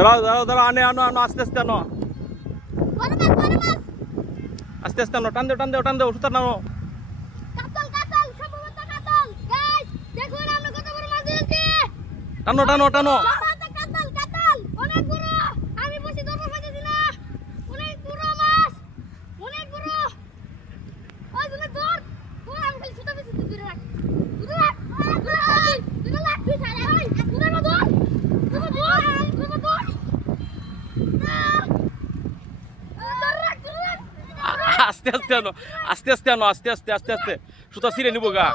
দাঁড়াও দাঁড়াও দাঁড়াও, আনো আস্তে আস্তে আনো, আস্তে আস্তে আনো, টান দেও সুতা টানো। টানো আস্তে সুতা ছিঁড়ে নিবো গা।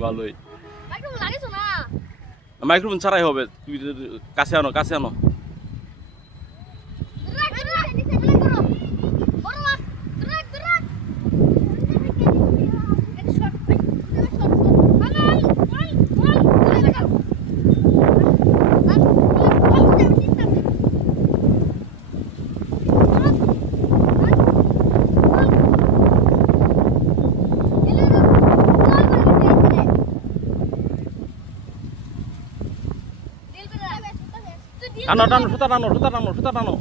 ভালোই, মাইক্রোফোন ছাড়াই হবে, তুমি কাছে আনো। টানো সুতা টানো।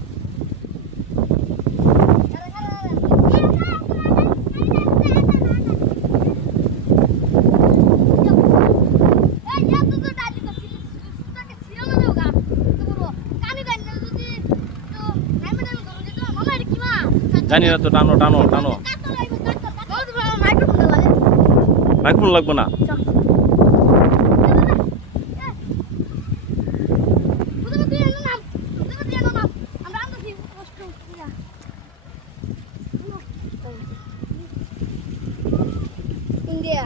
জানি না তো, টানো। মাইক্রোফোন লাগবে না। India.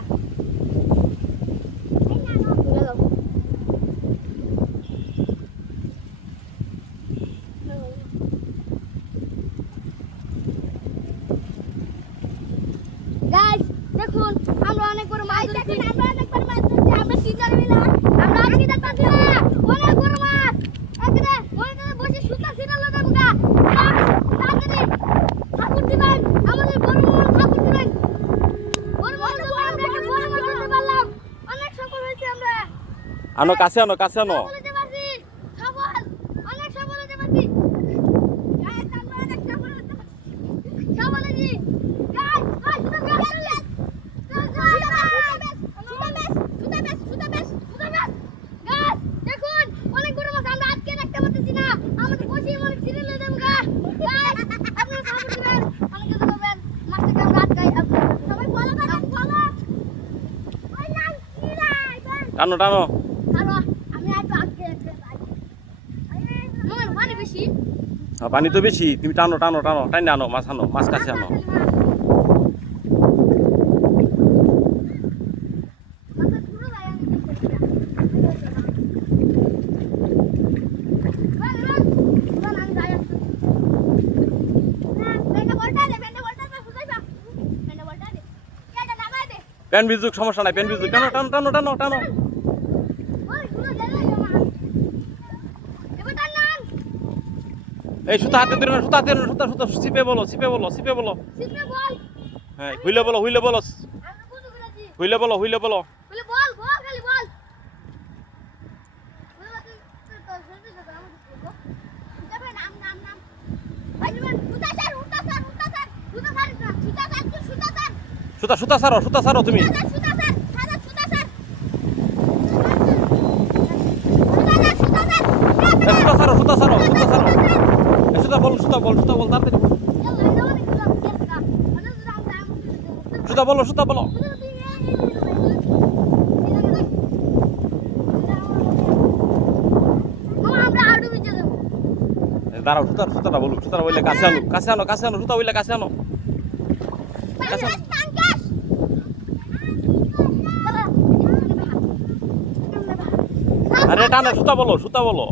Guys, দেখুন আমরা অনেক বড় মাছ ধরছি, আমরা সিজার মিলা, আমরা আজকে দেখতেছি না অনেক বড় মাছ। এখানে বসে সুতা ছিড়ালো দেবো গা। তাড়াতাড়ি ঠাকুর দিবেন, আমাদের বড় মাছ ঠাকুর দিবেন। বড় মাছ আমরা একটা বড় মাছ ধরতে পারলাম, অনেক সফল হয়েছে আমরা। কাছে আনো। অনেক সফল হতে পারছি। Guys, আমরা অনেক সফল হতে পারছি। সফল হয়েছি। Guys, দেখুন অনেক বড় মাছ, আমরা আজকে দেখতে পাচ্ছি না, আমাদের বসে অনেক ছিড়ে দেবো গা। আপনারা খাবার দিবেন, অনেক কিছু করবেন, মাছটাকে আমরা আটকাই। সবাই ফলো করেন, ফলো। টানো। আমি একটু আটকে পানি বেশি। পানি তো বেশি, তুমি টানো টাইনে আনো, মাছ কাছে আনো। পেন ভিজুক, সমস্যা নাই, পেন ভিজুক। টানো। এই সুতা হাতে ধরে না, সুতা সিপে বলো। হ্যাঁ, হুইলে বলো। হুইলে বলো। সুতা ছাড়ো তুমি। সুতা ছাড়ো। সুতা বল তাড়াতাড়ি। সুতা বলো। দাঁড়াও, সুতাটা বললে কাছে আনো। সুতা বললে কাছে আনো। আরে টানো, সুতা বলো।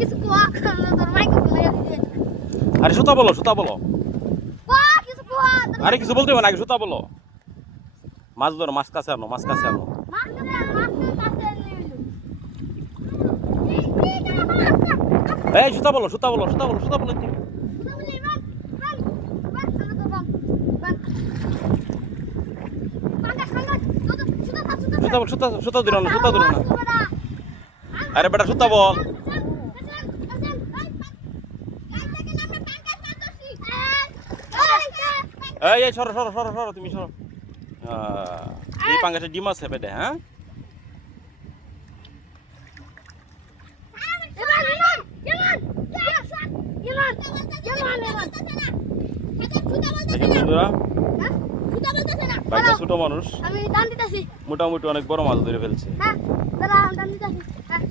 কিছু সুতা বলো সুতা বলো। বাহ কিছু কোয়া আরে কিছু বলতে হবে না, আগে সুতা বলো। মাছ ধরো, মাছ কাছে আনো, মাছ কাছে আনো। এই সুতা বলো সুতা বলো সুতা বলো সুতা বলো। সুতা বল সুতা সুতা দিল না সুতা দিল না। আরে বেটা সুতা বল। এই সরো সরো সরো সরো তুমি সরো। এই পাঙ্গাসে ডিম আছে পেটে, হ্যাঁ? দেখেন বন্ধুরা, বাইকটা ছোট মানুষ আমি টান দিতেছি। মোটামুটি অনেক বড় মাছ ধরে ফেলছে। হ্যাঁ দাঁড়া টান দিতেছি। হ্যাঁ